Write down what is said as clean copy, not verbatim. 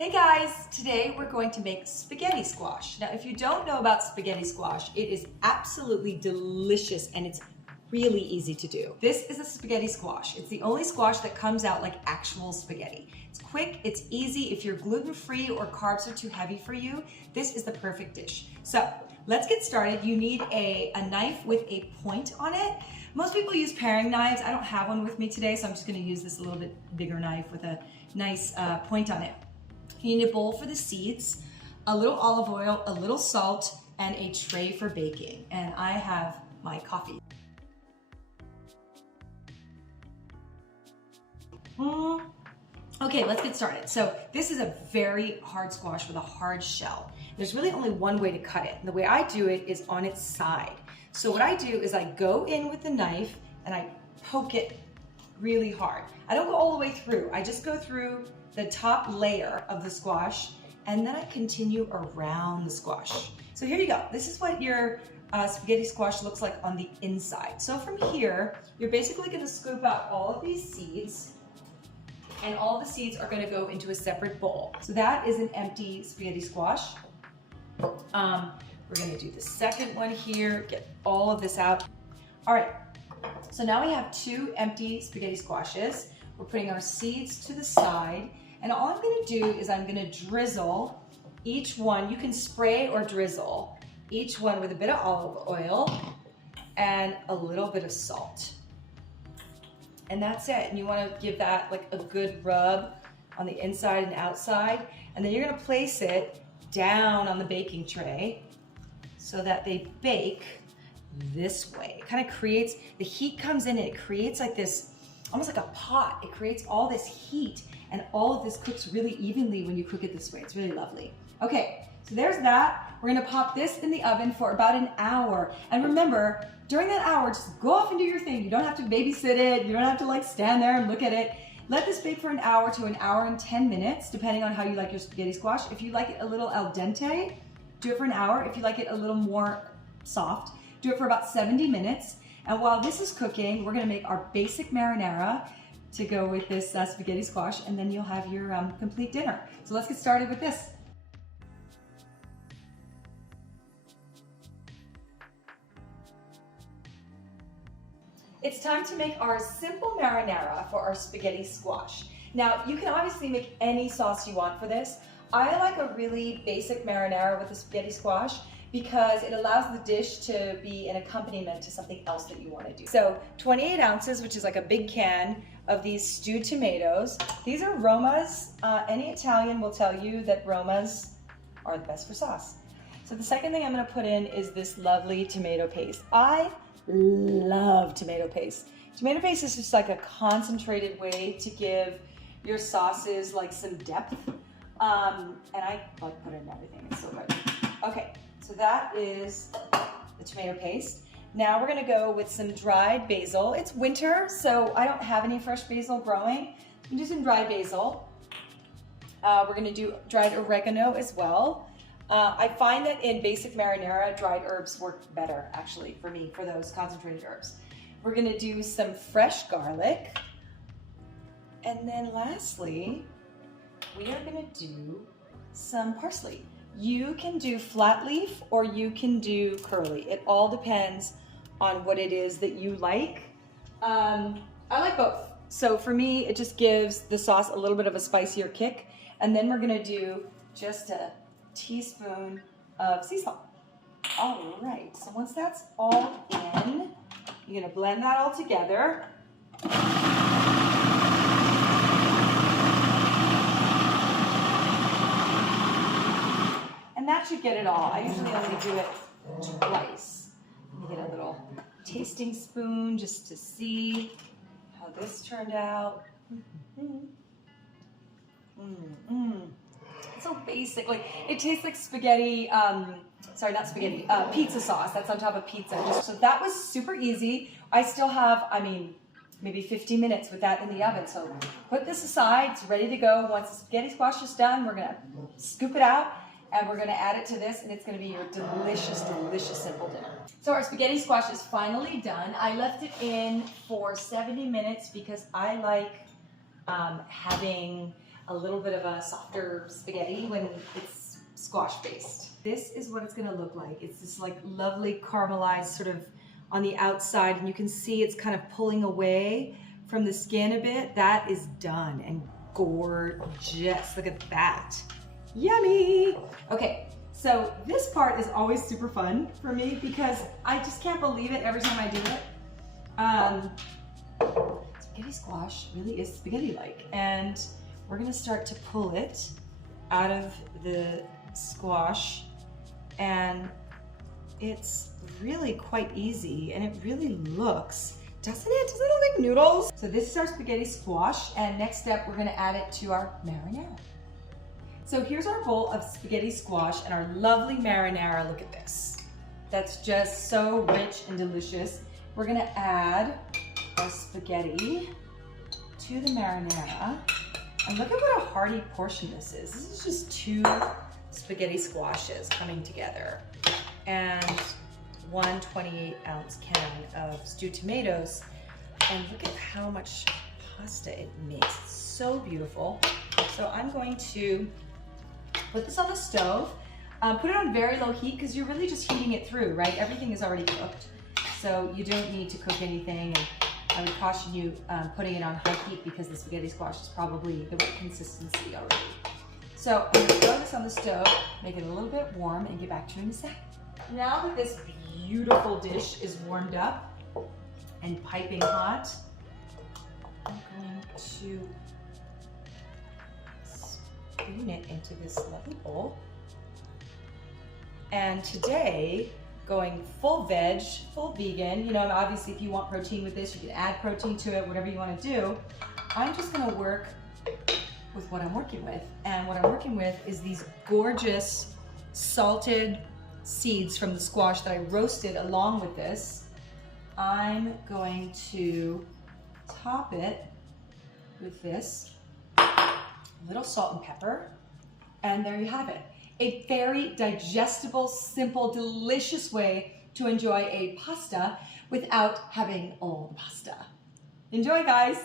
Hey guys, today we're going to make spaghetti squash. Now, if you don't know about spaghetti squash, it is absolutely delicious and it's really easy to do. This is a spaghetti squash. It's the only squash that comes out like actual spaghetti. It's quick, it's easy. If you're gluten-free or carbs are too heavy for you, this is the perfect dish. So let's get started. You need a knife with a point on it. Most people use paring knives. I don't have one with me today, so I'm just gonna use this a little bit bigger knife with a nice point on it. You need a bowl for the seeds, a little olive oil, a little salt, and a tray for baking. And I have my coffee. Okay, let's get started. So this is a very hard squash with a hard shell. There's really only one way to cut it. And the way I do it is on its side. So what I do is I go in with the knife and I poke it really hard. I don't go all the way through. I just go through the top layer of the squash, and then I continue around the squash. So here you go. This is what your spaghetti squash looks like on the inside. So from here, you're basically gonna scoop out all of these seeds, and all the seeds are gonna go into a separate bowl. So that is an empty spaghetti squash. We're gonna do the second one here, get all of this out. All right, so now we have two empty spaghetti squashes. We're putting our seeds to the side, and all I'm gonna do is I'm gonna drizzle each one. You can spray or drizzle each one with a bit of olive oil and a little bit of salt. And that's it. And you wanna give that like a good rub on the inside and outside. And then you're gonna place it down on the baking tray so that they bake this way. It kind of creates, the heat comes in and it creates like this, almost like a pot. It creates all this heat and all of this cooks really evenly when you cook it this way. It's really lovely. Okay, so there's that. We're gonna pop this in the oven for about an hour. And remember, during that hour, just go off and do your thing. You don't have to babysit it. You don't have to like stand there and look at it. Let this bake for an hour to an hour and 10 minutes, depending on how you like your spaghetti squash. If you like it a little al dente, do it for an hour. If you like it a little more soft, do it for about 70 minutes. And while this is cooking, we're gonna make our basic marinara to go with this spaghetti squash, and then you'll have your complete dinner. So let's get started with this. It's time to make our simple marinara for our spaghetti squash. Now, you can obviously make any sauce you want for this. I like a really basic marinara with the spaghetti squash because it allows the dish to be an accompaniment to something else that you want to do. So 28 ounces, which is like a big can of these stewed tomatoes. These are Romas. Any Italian will tell you that Romas are the best for sauce. So the second thing I'm going to put in is this lovely tomato paste. I love tomato paste. Tomato paste is just like a concentrated way to give your sauces like some depth. And I like put in everything, it's so good. Okay, so that is the tomato paste. Now we're gonna go with some dried basil. It's winter, so I don't have any fresh basil growing. I'm do some dried basil. We're gonna do dried oregano as well. I find that in basic marinara, dried herbs work better, actually, for me, for those concentrated herbs. We're gonna do some fresh garlic. And then lastly, we are gonna do some parsley. You can do flat leaf or you can do curly. It all depends on what it is that you like. I like both. So for me, it just gives the sauce a little bit of a spicier kick. And then we're gonna do just a teaspoon of sea salt. All right, so once that's all in, you're gonna blend that all together. And that should get it all. I usually only do it twice. You get a little tasting spoon just to see how this turned out. It's so basic. Like it tastes like spaghetti. Sorry, not spaghetti. Pizza sauce. That's on top of pizza. So that was super easy. I still have, I mean, maybe 15 minutes with that in the oven. So put this aside. It's ready to go. Once the spaghetti squash is done, we're gonna scoop it out and we're gonna add it to this, and it's gonna be your delicious, delicious simple dinner. So our spaghetti squash is finally done. I left it in for 70 minutes because I like having a little bit of a softer spaghetti when it's squash based. This is what it's gonna look like. It's this like lovely caramelized sort of on the outside, and you can see it's kind of pulling away from the skin a bit. That is done and gorgeous. Look at that. Yummy. Okay, so this part is always super fun for me because I just can't believe it every time I do it. Spaghetti squash really is spaghetti-like, and we're gonna start to pull it out of the squash, and it's really quite easy, and it really looks, doesn't it? Doesn't it look like noodles? So this is our spaghetti squash, and next step, we're gonna add it to our marinara. So here's our bowl of spaghetti squash and our lovely marinara. Look at this. That's just so rich and delicious. We're gonna add our spaghetti to the marinara. And look at what a hearty portion this is. This is just 2 spaghetti squashes coming together. And 1 28-ounce can of stewed tomatoes. And look at how much pasta it makes. It's so beautiful. So I'm going to put this on the stove. Put it on very low heat because you're really just heating it through, right? Everything is already cooked. So you don't need to cook anything. And I would caution you putting it on high heat because the spaghetti squash is probably the right consistency already. So I'm gonna throw this on the stove, make it a little bit warm, and get back to you in a sec. Now that this beautiful dish is warmed up and piping hot, I'm going to spoon it into this lovely bowl. And today, going full veg, full vegan, you know, obviously if you want protein with this, you can add protein to it, whatever you want to do. I'm just gonna work with what I'm working with. And what I'm working with is these gorgeous salted seeds from the squash that I roasted along with this. I'm going to top it with this little salt and pepper. And there you have it. A very digestible, simple, delicious way to enjoy a pasta without having all the pasta. Enjoy, guys.